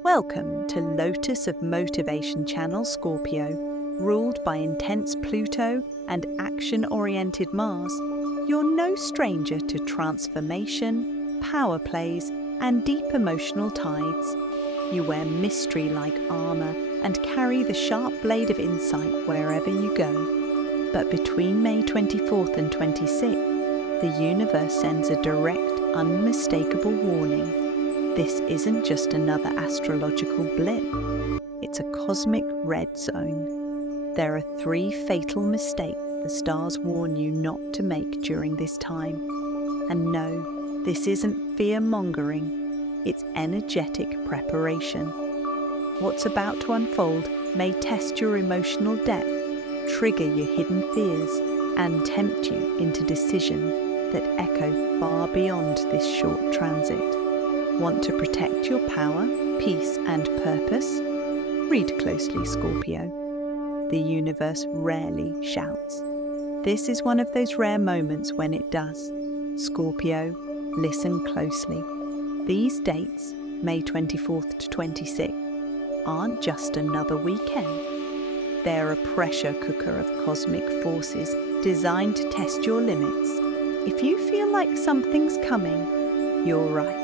Welcome to Lotus of Motivation Channel Scorpio, ruled by intense Pluto and action-oriented Mars. You're no stranger to transformation, power plays, and deep emotional tides. You wear mystery like armor and carry the sharp blade of insight wherever you go. But between May 24th and 26th, the universe sends a direct, unmistakable warning. This isn't just another astrological blip. It's a cosmic red zone. There are 3 fatal mistakes the stars warn you not to make during this time. And no, this isn't fear-mongering. It's energetic preparation. What's about to unfold may test your emotional depth, trigger your hidden fears, and tempt you into decisions that echo far beyond this short transit. Want to protect your power, peace, and purpose? Read closely, Scorpio. The universe rarely shouts. This is one of those rare moments when it does. Scorpio, listen closely. These dates, May 24th to 26th, aren't just another weekend. They're a pressure cooker of cosmic forces designed to test your limits. If you feel like something's coming, you're right.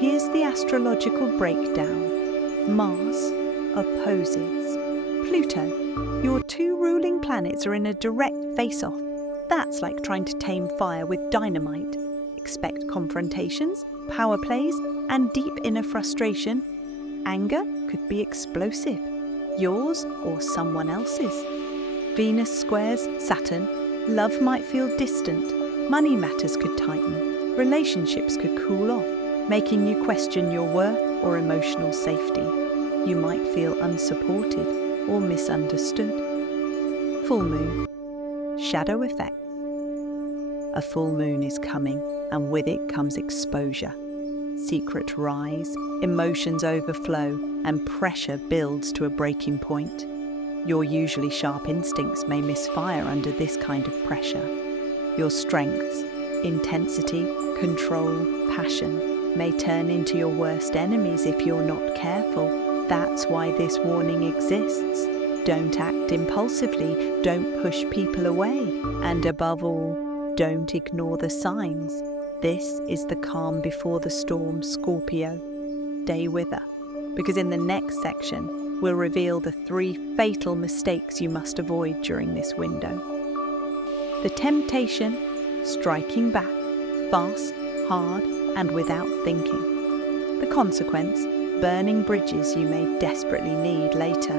Here's the astrological breakdown. Mars opposes Pluto. Your 2 ruling planets are in a direct face-off. That's like trying to tame fire with dynamite. Expect confrontations, power plays, and deep inner frustration. Anger could be explosive, yours or someone else's. Venus squares Saturn. Love might feel distant. Money matters could tighten. Relationships could cool off, making you question your worth or emotional safety. You might feel unsupported or misunderstood. Full moon. Shadow effect. A full moon is coming, and with it comes exposure. Secrets rise, emotions overflow, and pressure builds to a breaking point. Your usually sharp instincts may misfire under this kind of pressure. Your strengths, intensity, control, passion, may turn into your worst enemies if you're not careful. That's why this warning exists. Don't act impulsively, don't push people away, and above all, don't ignore the signs. This is the calm before the storm, Scorpio. Stay with us, because in the next section, we'll reveal the 3 fatal mistakes you must avoid during this window. The temptation, striking back, fast, hard, and without thinking. The consequence, burning bridges you may desperately need later.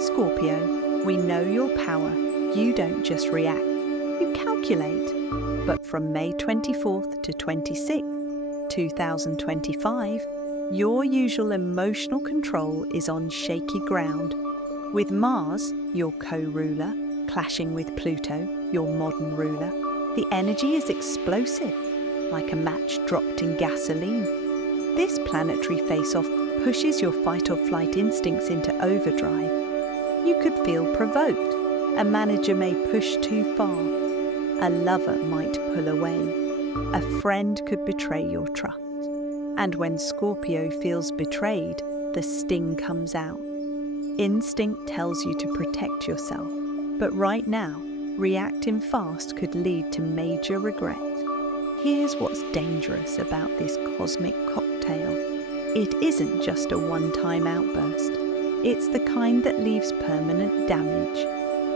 Scorpio, we know your power. You don't just react, you calculate. But from May 24th to 26th, 2025, your usual emotional control is on shaky ground. With Mars, your co-ruler, clashing with Pluto, your modern ruler, the energy is explosive, like a match dropped in gasoline. This planetary face-off pushes your fight-or-flight instincts into overdrive. You could feel provoked. A manager may push too far. A lover might pull away. A friend could betray your trust. And when Scorpio feels betrayed, the sting comes out. Instinct tells you to protect yourself. But right now, reacting fast could lead to major regret. Here's what's dangerous about this cosmic cocktail. It isn't just a one-time outburst. It's the kind that leaves permanent damage.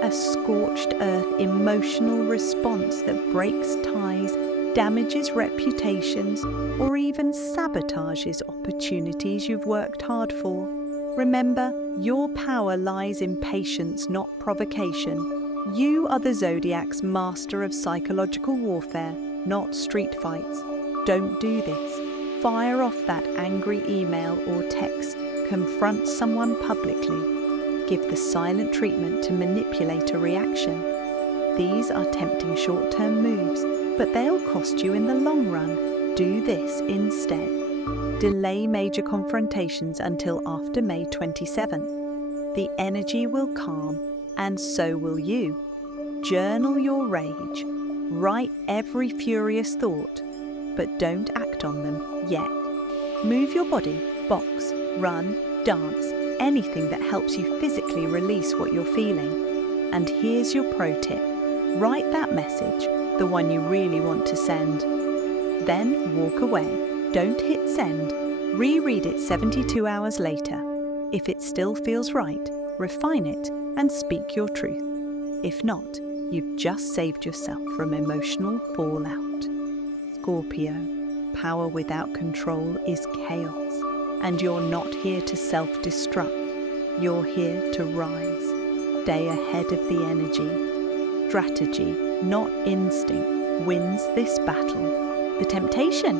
A scorched earth emotional response that breaks ties, damages reputations, or even sabotages opportunities you've worked hard for. Remember, your power lies in patience, not provocation. You are the Zodiac's master of psychological warfare, not street fights. Don't do this. Fire off that angry email or text. Confront someone publicly. Give the silent treatment to manipulate a reaction. These are tempting short-term moves, but they'll cost you in the long run. Do this instead. Delay major confrontations until after May 27th. The energy will calm, and so will you. Journal your rage. Write every furious thought, but don't act on them yet. Move your body, box, run, dance, anything that helps you physically release what you're feeling. And here's your pro tip. Write that message, the one you really want to send. Then walk away. Don't hit send. Reread it 72 hours later. If it still feels right, refine it and speak your truth. If not, you've just saved yourself from emotional fallout. Scorpio, power without control is chaos, and you're not here to self-destruct. You're here to rise. Stay ahead of the energy. Strategy, not instinct, wins this battle. The temptation.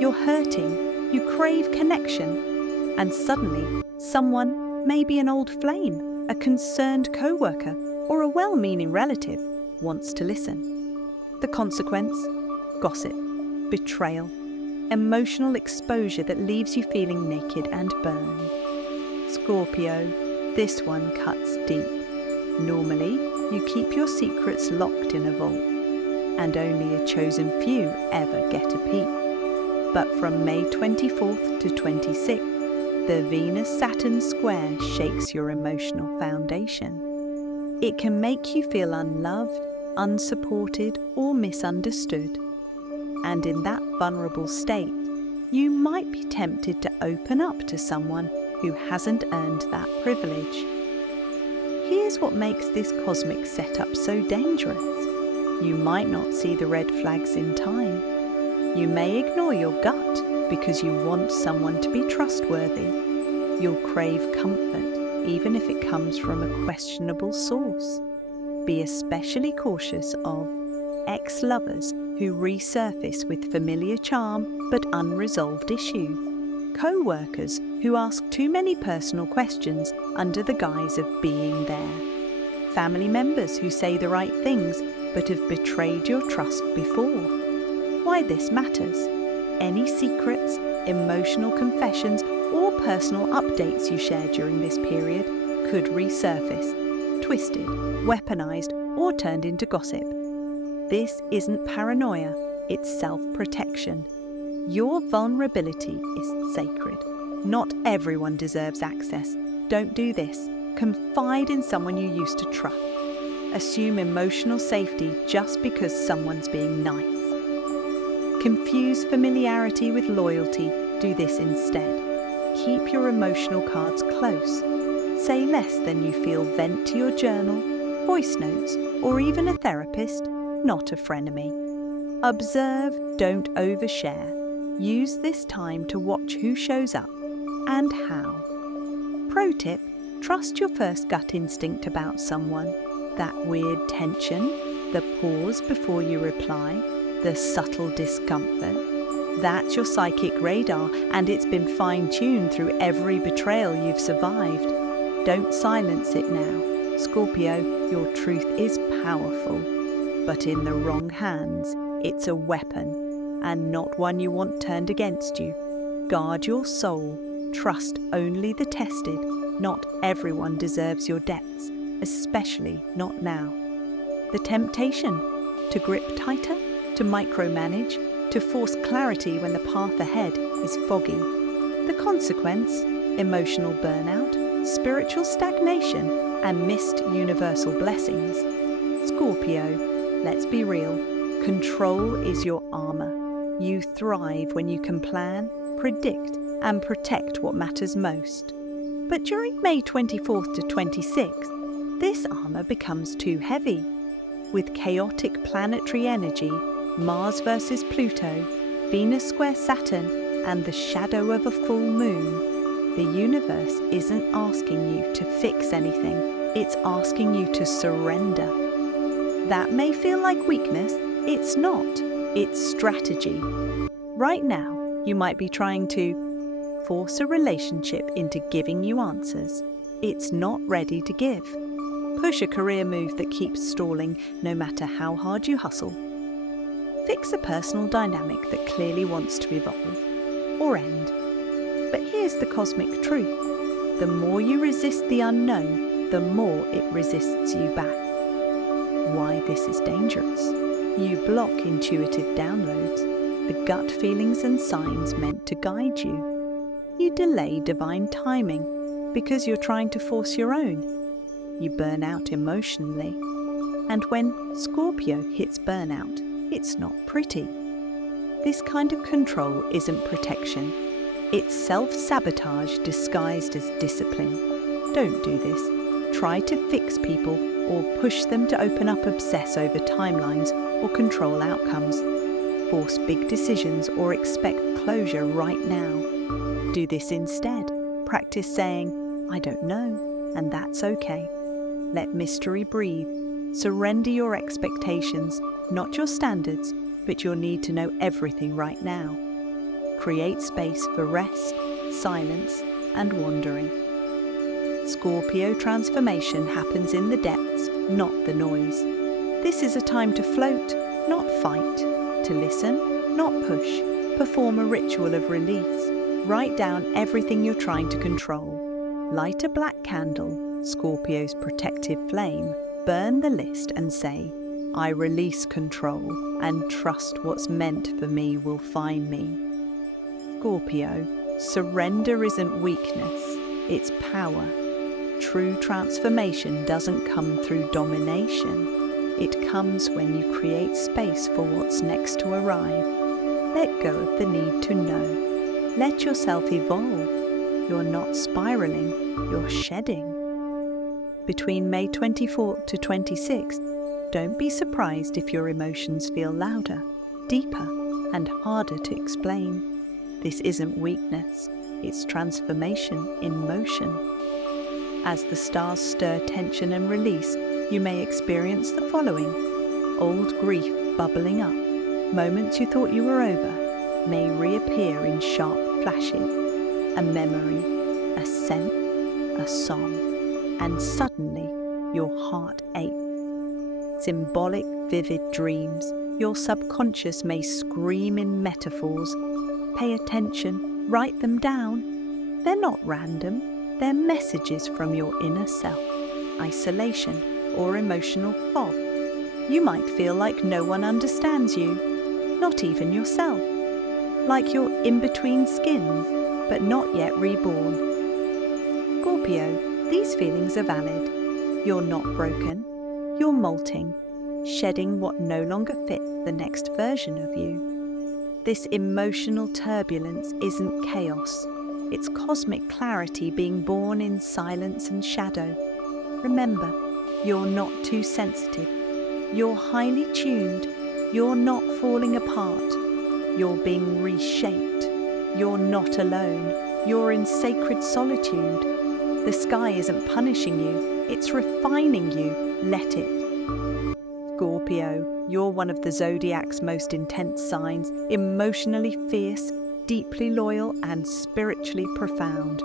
You're hurting, you crave connection, and suddenly someone, maybe an old flame, a concerned co-worker, or a well-meaning relative, wants to listen. The consequence? Gossip, betrayal, emotional exposure that leaves you feeling naked and burned. Scorpio, this one cuts deep. Normally, you keep your secrets locked in a vault, and only a chosen few ever get a peek. But from May 24th to 26th, the Venus-Saturn square shakes your emotional foundation. It can make you feel unloved, unsupported, or misunderstood. And in that vulnerable state, you might be tempted to open up to someone who hasn't earned that privilege. Here's what makes this cosmic setup so dangerous. You might not see the red flags in time. You may ignore your gut because you want someone to be trustworthy. You'll crave comfort, even if it comes from a questionable source. Be especially cautious of ex-lovers who resurface with familiar charm but unresolved issues. Co-workers who ask too many personal questions under the guise of being there. Family members who say the right things but have betrayed your trust before. Why this matters. Any secrets, emotional confessions, or personal updates you share during this period could resurface, twisted, weaponized, or turned into gossip. This isn't paranoia, it's self-protection. Your vulnerability is sacred. Not everyone deserves access. Don't do this. Confide in someone you used to trust. Assume emotional safety just because someone's being nice. Confuse familiarity with loyalty. Do this instead. Keep your emotional cards close. Say less than you feel. Vent to your journal, voice notes, or even a therapist, not a frenemy. Observe, don't overshare. Use this time to watch who shows up and how. Pro tip, trust your first gut instinct about someone. That weird tension, the pause before you reply, the subtle discomfort. That's your psychic radar, and it's been fine-tuned through every betrayal you've survived. Don't silence it now. Scorpio, your truth is powerful, but in the wrong hands, it's a weapon, and not one you want turned against you. Guard your soul. Trust only the tested. Not everyone deserves your depths, especially not now. The temptation to grip tighter, to micromanage, to force clarity when the path ahead is foggy. The consequence, emotional burnout, spiritual stagnation, and missed universal blessings. Scorpio, let's be real, control is your armor. You thrive when you can plan, predict, and protect what matters most. But during May 24th to 26th, this armor becomes too heavy. With chaotic planetary energy, Mars versus Pluto, Venus square Saturn, and the shadow of a full moon, the universe isn't asking you to fix anything, it's asking you to surrender. That may feel like weakness, it's not, it's strategy. Right now, you might be trying to force a relationship into giving you answers it's not ready to give. Push a career move that keeps stalling no matter how hard you hustle. Fix a personal dynamic that clearly wants to evolve or end. But here's the cosmic truth. The more you resist the unknown, the more it resists you back. Why this is dangerous? You block intuitive downloads, the gut feelings and signs meant to guide you. You delay divine timing because you're trying to force your own. You burn out emotionally. And when Scorpio hits burnout, it's not pretty. This kind of control isn't protection. It's self-sabotage disguised as discipline. Don't do this. Try to fix people or push them to open up, obsess over timelines or control outcomes. Force big decisions or expect closure right now. Do this instead. Practice saying, I don't know, and that's okay. Let mystery breathe. Surrender your expectations, not your standards, but your need to know everything right now. Create space for rest, silence, and wandering. Scorpio transformation happens in the depths, not the noise. This is a time to float, not fight, to listen, not push. Perform a ritual of release. Write down everything you're trying to control. Light a black candle, Scorpio's protective flame. Burn the list and say, I release control and trust what's meant for me will find me. Scorpio, surrender isn't weakness, it's power. True transformation doesn't come through domination. It comes when you create space for what's next to arrive. Let go of the need to know. Let yourself evolve. You're not spiraling, you're shedding. Between May 24th to 26th, don't be surprised if your emotions feel louder, deeper, and harder to explain. This isn't weakness, it's transformation in motion. As the stars stir tension and release, you may experience the following. Old grief bubbling up. Moments you thought you were over may reappear in sharp flashes. A memory, a scent, a song, and suddenly your heart aches. Symbolic, vivid dreams. Your subconscious may scream in metaphors. Pay attention, write them down. They're not random, they're messages from your inner self. Isolation or emotional fog. You might feel like no one understands you, not even yourself. Like you're in between skins, but not yet reborn. Scorpio, these feelings are valid. You're not broken, you're molting, shedding what no longer fits the next version of you. This emotional turbulence isn't chaos, it's cosmic clarity being born in silence and shadow. Remember, you're not too sensitive, you're highly tuned, you're not falling apart, you're being reshaped, you're not alone, you're in sacred solitude. The sky isn't punishing you, it's refining you, let it. Scorpio, you're one of the zodiac's most intense signs, emotionally fierce, deeply loyal, and spiritually profound.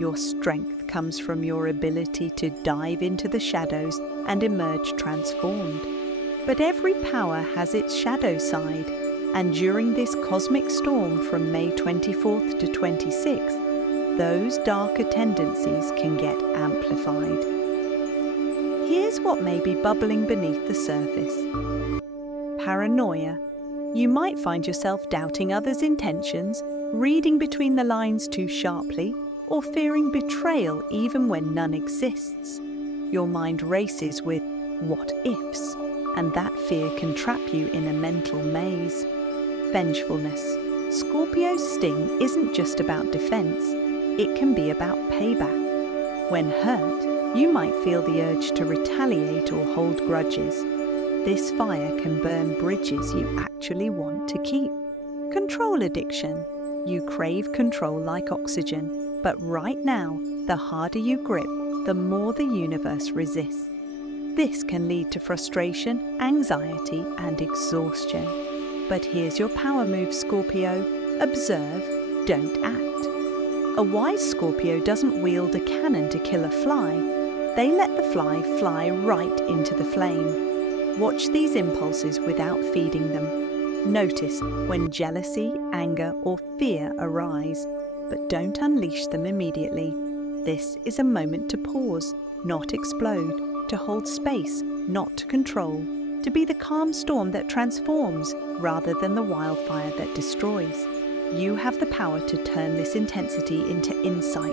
Your strength comes from your ability to dive into the shadows and emerge transformed. But every power has its shadow side, and during this cosmic storm from May 24th to 26th, those darker tendencies can get amplified. Here's what may be bubbling beneath the surface. Paranoia. You might find yourself doubting others' intentions, reading between the lines too sharply, or fearing betrayal even when none exists. Your mind races with what ifs, and that fear can trap you in a mental maze. Vengefulness. Scorpio's sting isn't just about defense, it can be about payback. When hurt, you might feel the urge to retaliate or hold grudges. This fire can burn bridges you actually want to keep. Control addiction. You crave control like oxygen, but right now, the harder you grip, the more the universe resists. This can lead to frustration, anxiety, and exhaustion. But here's your power move, Scorpio. Observe, don't act. A wise Scorpio doesn't wield a cannon to kill a fly. They let the fly right into the flame. Watch these impulses without feeding them. Notice when jealousy, anger, or fear arise, but don't unleash them immediately. This is a moment to pause, not explode, to hold space, not to control, to be the calm storm that transforms rather than the wildfire that destroys. You have the power to turn this intensity into insight.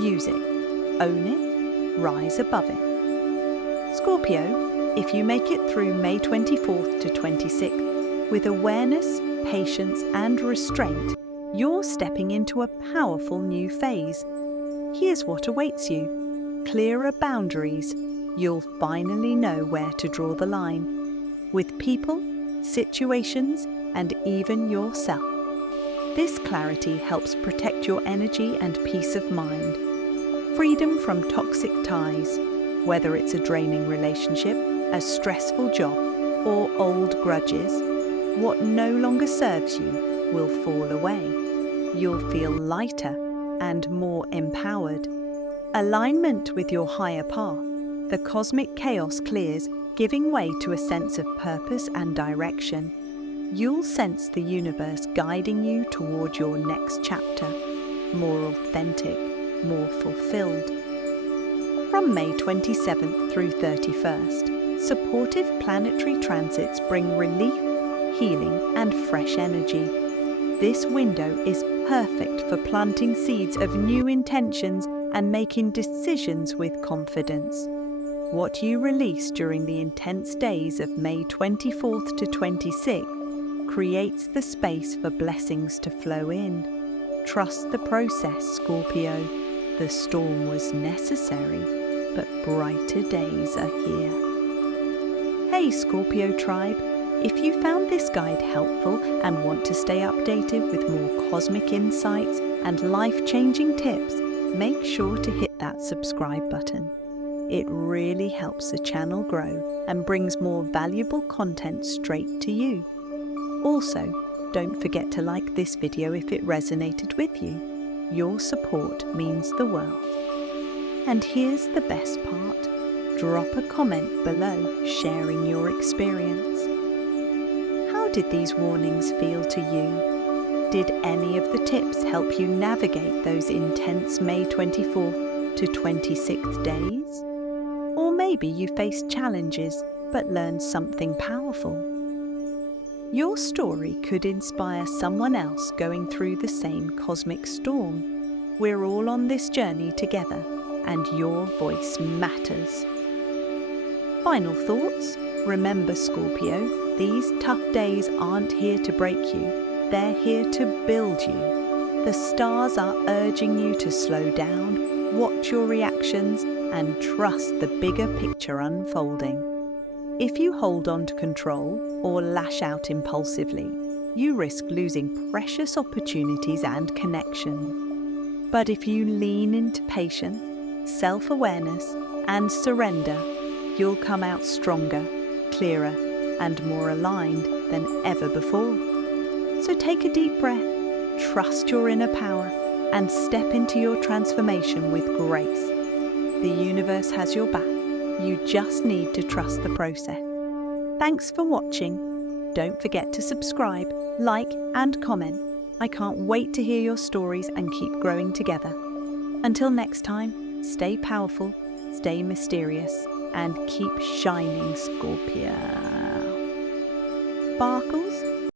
Use it. Own it. Rise above it. Scorpio, if you make it through May 24th to 26th with awareness, patience, and restraint, you're stepping into a powerful new phase. Here's what awaits you. Clearer boundaries. You'll finally know where to draw the line. With people, situations, and even yourself. This clarity helps protect your energy and peace of mind. Freedom from toxic ties, whether it's a draining relationship, a stressful job, or old grudges, what no longer serves you will fall away. You'll feel lighter and more empowered. Alignment with your higher path, the cosmic chaos clears, giving way to a sense of purpose and direction. You'll sense the universe guiding you toward your next chapter, more authentic, more fulfilled. From May 27th through 31st, supportive planetary transits bring relief, healing, and fresh energy. This window is perfect for planting seeds of new intentions and making decisions with confidence. What you release during the intense days of May 24th to 26th creates the space for blessings to flow in. Trust the process, Scorpio. The storm was necessary, but brighter days are here. Hey Scorpio tribe, if you found this guide helpful and want to stay updated with more cosmic insights and life-changing tips, make sure to hit that subscribe button. It really helps the channel grow and brings more valuable content straight to you. Also, don't forget to like this video if it resonated with you. Your support means the world. And here's the best part. Drop a comment below sharing your experience. How did these warnings feel to you? Did any of the tips help you navigate those intense May 24th to 26th days? Or maybe you faced challenges but learned something powerful. Your story could inspire someone else going through the same cosmic storm. We're all on this journey together, and your voice matters. Final thoughts? Remember, Scorpio, these tough days aren't here to break you. They're here to build you. The stars are urging you to slow down, watch your reactions, and trust the bigger picture unfolding. If you hold on to control or lash out impulsively, you risk losing precious opportunities and connection. But if you lean into patience, self-awareness, and surrender, you'll come out stronger, clearer, and more aligned than ever before. So take a deep breath, trust your inner power, and step into your transformation with grace. The universe has your back. You just need to trust the process. Thanks for watching. Don't forget to subscribe, like, and comment. I can't wait to hear your stories and keep growing together. Until next time, stay powerful, stay mysterious, and keep shining, Scorpio. Sparkle